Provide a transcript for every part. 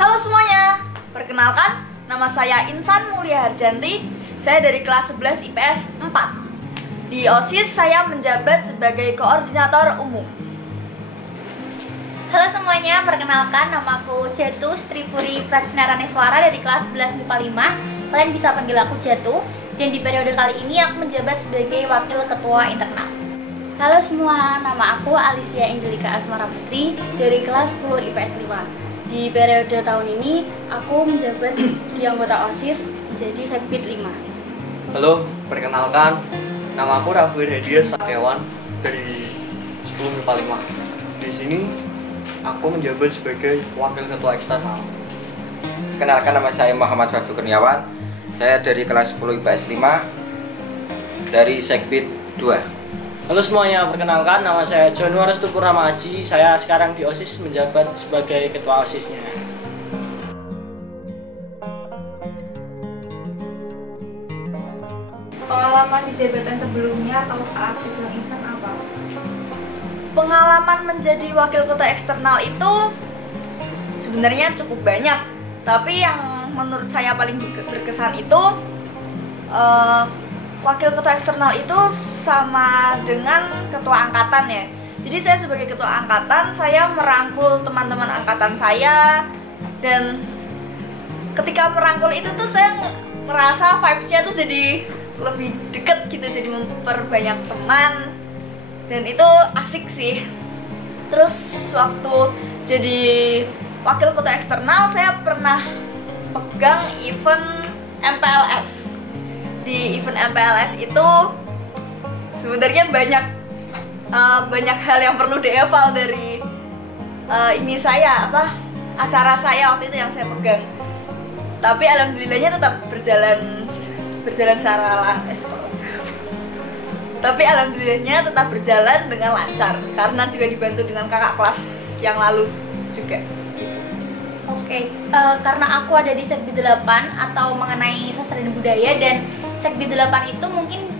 Halo semuanya, perkenalkan nama saya Insan Mulia Harjanti. Saya dari kelas 11 IPS 4. Di OSIS saya menjabat sebagai koordinator umum. Halo semuanya, perkenalkan namaku Jatu Stripuri Prajnaraneswara dari kelas 11 MIPA 5. Kalian bisa panggil aku Jatu. Dan di periode kali ini aku menjabat sebagai wakil ketua internal. Halo semua, nama aku Alicia Angelika Asmara Putri dari kelas 10 IPS 5. Di periode tahun ini, aku menjabat di anggota OSIS jadi Sekbid 5. Halo, perkenalkan, nama aku Rafael Hadiah Sakewan dari 10 MIPA 5. Di sini, aku menjabat sebagai wakil ketua eksternal. Kenalkan, nama saya Muhammad Fadlu Kurniawan. Saya dari kelas 10 IPS 5 dari Sekbid 2. Halo semuanya, perkenalkan nama saya Januar Restu Purnama Aji. Saya sekarang di OSIS menjabat sebagai ketua OSISnya. Pengalaman di jabatan sebelumnya atau saat pegang event apa? Pengalaman menjadi wakil ketua eksternal itu sebenarnya cukup banyak. Tapi yang menurut saya paling berkesan itu wakil ketua eksternal itu sama dengan ketua angkatan ya. Jadi saya sebagai ketua angkatan, saya merangkul teman-teman angkatan saya. Dan ketika merangkul itu tuh saya merasa vibes-nya tuh jadi lebih deket gitu, jadi memperbanyak teman. Dan itu asik sih. Terus waktu jadi wakil ketua eksternal, saya pernah pegang event MPLS. Di event MPLS itu sebenarnya banyak hal yang perlu dieval dari acara saya waktu itu yang saya pegang. Tapi alhamdulillahnya tetap berjalan secara tapi alhamdulillahnya tetap berjalan dengan lancar karena juga dibantu dengan kakak kelas yang lalu juga. Oke, karena aku ada di Sekbid 8 atau mengenai sastra dan budaya, dan Sekbid 8 itu mungkin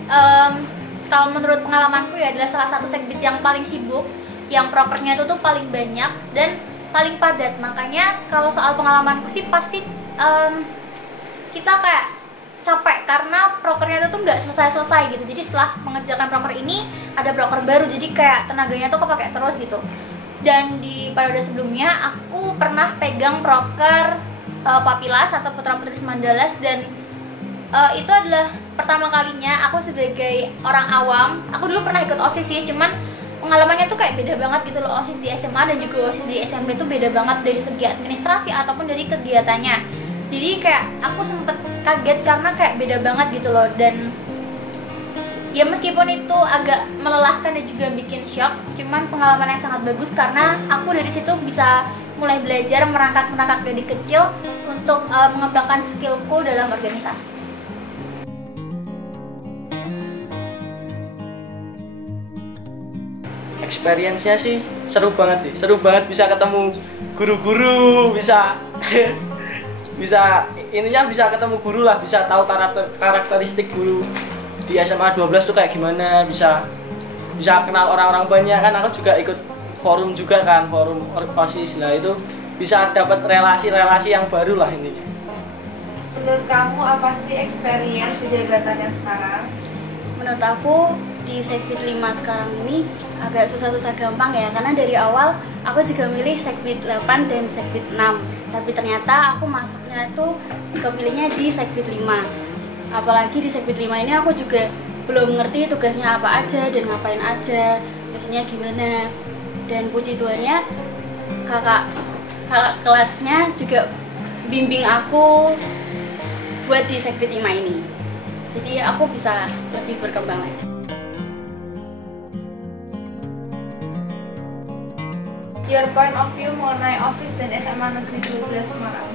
kalau menurut pengalamanku ya adalah salah satu Sekbid yang paling sibuk, yang prokernya itu tuh paling banyak dan paling padat. Makanya kalau soal pengalamanku sih pasti kita kayak capek karena prokernya itu tuh nggak selesai-selesai gitu. Jadi setelah mengerjakan proker ini ada proker baru, jadi kayak tenaganya tuh kepake terus gitu. Dan di periode sebelumnya aku pernah pegang proker Papilas atau Putra Putri Mandalas, dan itu adalah pertama kalinya aku sebagai orang awam. Aku dulu pernah ikut OSIS sih, cuman pengalamannya tuh kayak beda banget gitu loh. OSIS di SMA dan juga OSIS di SMP tuh beda banget dari segi administrasi ataupun dari kegiatannya. Jadi kayak aku sempet kaget karena kayak beda banget gitu loh. Dan ya meskipun itu agak melelahkan dan juga bikin shock, cuman pengalaman yang sangat bagus karena aku dari situ bisa mulai belajar merangkak dari kecil untuk mengembangkan skillku dalam organisasi. Experience-nya sih seru banget bisa ketemu guru-guru, bisa ininya bisa ketemu guru lah, bisa tahu karakteristik guru di SMA 12 tuh kayak gimana, bisa kenal orang-orang banyak kan. Aku juga ikut forum juga kan, forum OSIS lah, itu bisa dapat relasi-relasi yang baru lah intinya. Menurut kamu apa sih experience di jabatan yang sekarang? Menurut aku di Sekbid 5 sekarang ini agak susah-susah gampang ya, karena dari awal aku juga milih Sekbid 8 dan Sekbid 6. Tapi ternyata aku masuknya tuh kepilihnya di Sekbid 5. Apalagi di Sekbid 5 ini aku juga belum ngerti tugasnya apa aja dan ngapain aja, biasanya gimana. Dan puji Tuhannya kakak kelasnya juga bimbing aku buat di Sekbid 5 ini. Jadi aku bisa lebih berkembang lagi. Your point of view mengenai OSIS dan SMA Negeri 12 Semarang?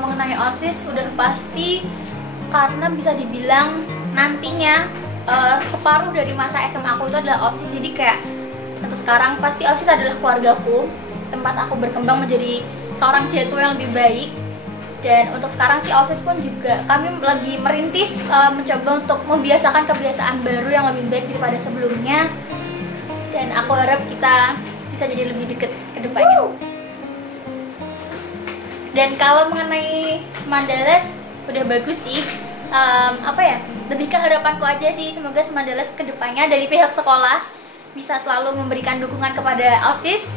Mengenai OSIS udah pasti, karena bisa dibilang nantinya separuh dari masa SMA aku itu adalah OSIS. Jadi kayak untuk sekarang pasti OSIS adalah keluargaku, tempat aku berkembang menjadi seorang Jatu yang lebih baik. Dan untuk sekarang sih OSIS pun juga kami lagi merintis mencoba untuk membiasakan kebiasaan baru yang lebih baik daripada sebelumnya. Dan aku harap kita bisa jadi lebih dekat ke depannya. Dan kalau mengenai Semandales udah bagus sih. Lebih ke harapanku aja sih, semoga Semandales kedepannya dari pihak sekolah bisa selalu memberikan dukungan kepada OSIS,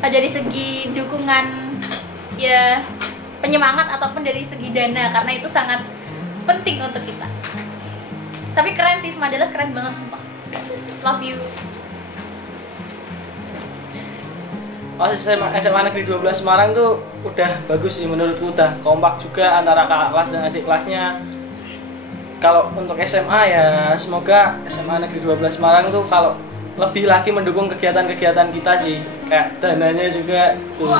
dari segi dukungan ya penyemangat ataupun dari segi dana, karena itu sangat penting untuk kita. Tapi keren sih, Semandales keren banget sumpah. Love you. OSIS SMA Negeri 12 Semarang tuh udah bagus sih menurutku, udah kompak juga antara kakak kelas dan adik kelasnya. Kalau untuk SMA ya semoga SMA Negeri 12 Semarang tuh kalau lebih lagi mendukung kegiatan-kegiatan kita sih, kayak dananya juga tuh.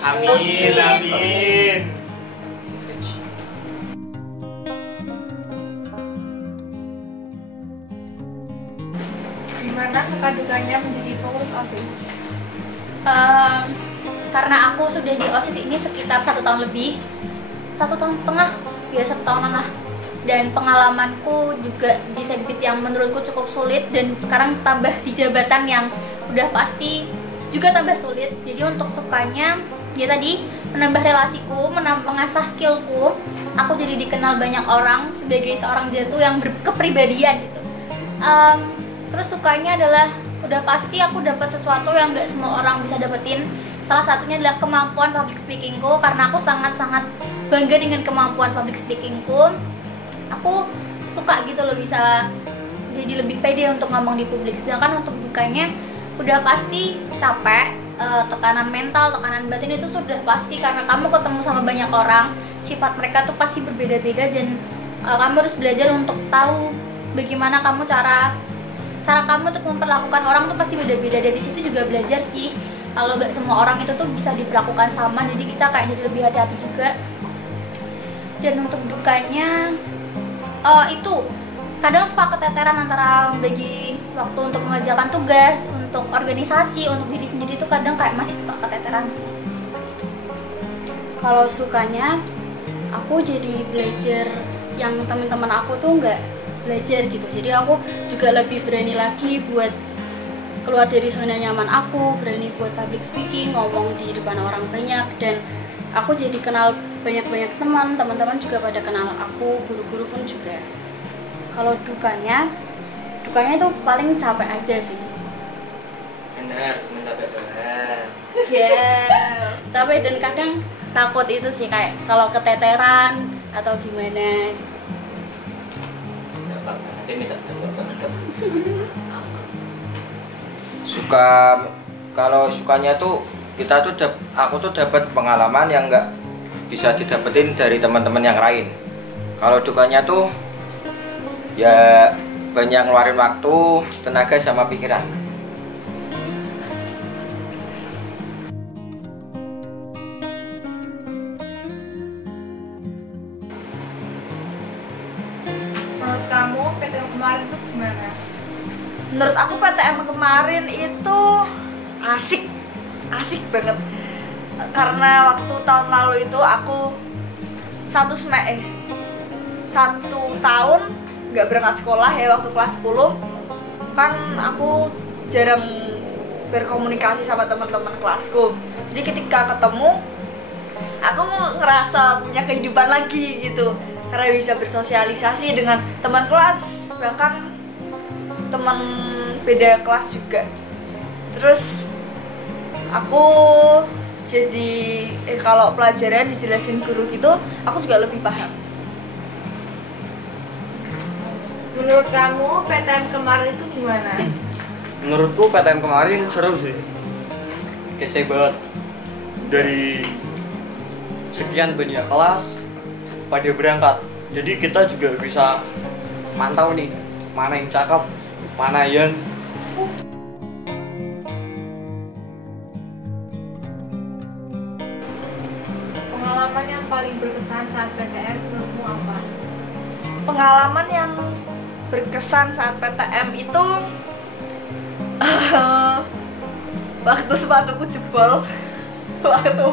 Amin, amin. Gimana suka dukanya menjadi pengurus OSIS? Karena aku sudah di OSIS ini sekitar 1 tahun lebih, 1,5 tahun ya, 1 tahunan lah. Dan pengalamanku juga di Sekbid yang menurutku cukup sulit, dan sekarang tambah di jabatan yang udah pasti juga tambah sulit. Jadi untuk sukanya ya tadi menambah relasiku, mengasah skillku. Aku jadi dikenal banyak orang sebagai seorang jatuh yang berkepribadian gitu. Terus sukanya adalah udah pasti aku dapat sesuatu yang nggak semua orang bisa dapetin. Salah satunya adalah kemampuan public speakingku, karena aku sangat-sangat bangga dengan kemampuan public speakingku. Aku suka gitu loh bisa jadi lebih pede untuk ngomong di publik. Sedangkan untuk dukanya udah pasti capek, tekanan mental, tekanan batin itu sudah pasti, karena kamu ketemu sama banyak orang, sifat mereka tuh pasti berbeda-beda, dan kamu harus belajar untuk tahu bagaimana cara kamu untuk memperlakukan orang tuh pasti beda-beda. Dari situ juga belajar sih kalau gak semua orang itu tuh bisa diperlakukan sama, jadi kita kayak jadi lebih hati-hati juga. Dan untuk dukanya itu kadang suka keteteran antara bagi waktu untuk mengerjakan tugas, untuk organisasi, untuk diri sendiri tuh kadang kayak masih suka keteteran sih. Kalau sukanya, aku jadi belajar yang teman-teman aku tuh nggak belajar gitu. Jadi aku juga lebih berani lagi buat keluar dari zona nyaman aku, berani buat public speaking, ngomong di depan orang banyak, dan aku jadi kenal banyak-banyak teman-teman juga pada kenal aku, guru-guru pun juga. Kalau dukanya itu paling capek aja sih. Benar, cuma capek doang. Capek dan kadang takut itu sih, kayak kalau keteteran atau gimana. Kalau sukanya tuh aku tuh dapat pengalaman yang nggak bisa didapetin dari teman-teman yang lain. Kalau dukanya tuh ya banyak ngeluarin waktu, tenaga sama pikiran. Menurut kamu PTM kemarin itu gimana? Menurut aku PTM kemarin itu asik banget. Karena waktu tahun lalu itu aku 1 tahun nggak berangkat sekolah ya, waktu kelas 10 kan aku jarang berkomunikasi sama teman-teman kelasku. Jadi ketika ketemu aku ngerasa punya kehidupan lagi gitu, karena bisa bersosialisasi dengan teman kelas, bahkan teman beda kelas juga. Terus aku jadi kalau pelajaran dijelasin guru gitu, aku juga lebih paham. Menurut kamu PTM kemarin itu gimana? Menurutku PTM kemarin seru sih, kece banget. Dari sekian banyak kelas pada berangkat, jadi kita juga bisa mantau nih mana yang cakep, mana yang Pengalaman yang paling berkesan saat PTM menurutmu apa? Pengalaman yang berkesan saat PTM itu waktu sepatuku jebol waktu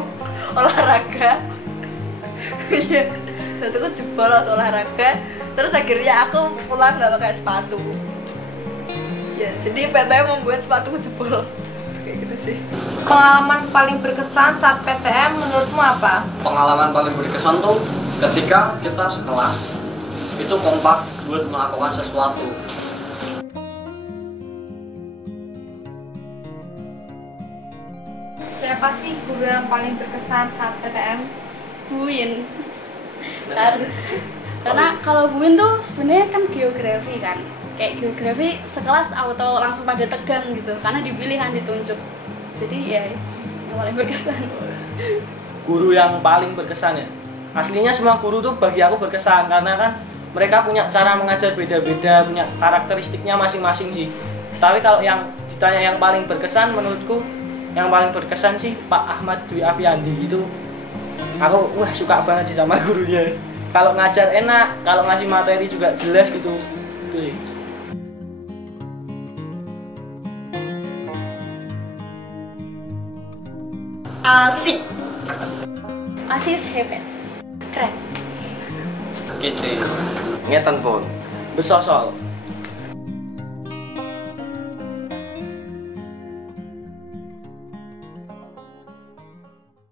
olahraga. Iya, sepatuku jebol waktu olahraga. Terus akhirnya aku pulang nggak pakai sepatu. Ya, jadi PTM membuat sepatuku jebol kayak gitu sih. sih? Pengalaman paling berkesan saat PTM menurutmu apa? Pengalaman paling berkesan tuh ketika kita sekelas itu kompak buat melakukan sesuatu. Siapa sih guru yang paling berkesan saat PTM? Buin. Karena kalau Buin tuh sebenarnya kan geografi kan. Kayak geografi sekelas auto langsung pada tegang gitu karena dipilih kan ditunjuk. Jadi ya yang paling berkesan. Guru yang paling berkesan ya. Aslinya semua guru tuh bagi aku berkesan karena kan mereka punya cara mengajar beda-beda, punya karakteristiknya masing-masing sih. Tapi kalau yang ditanya yang paling berkesan menurutku yang paling berkesan sih Pak Ahmad Dwi Afiandi itu. Aku suka banget sih sama gurunya. Kalau ngajar enak, kalau ngasih materi juga jelas gitu. Itu sih. Asik. Asis hebat. Keren. Kece. Ngeten pun. Besosol.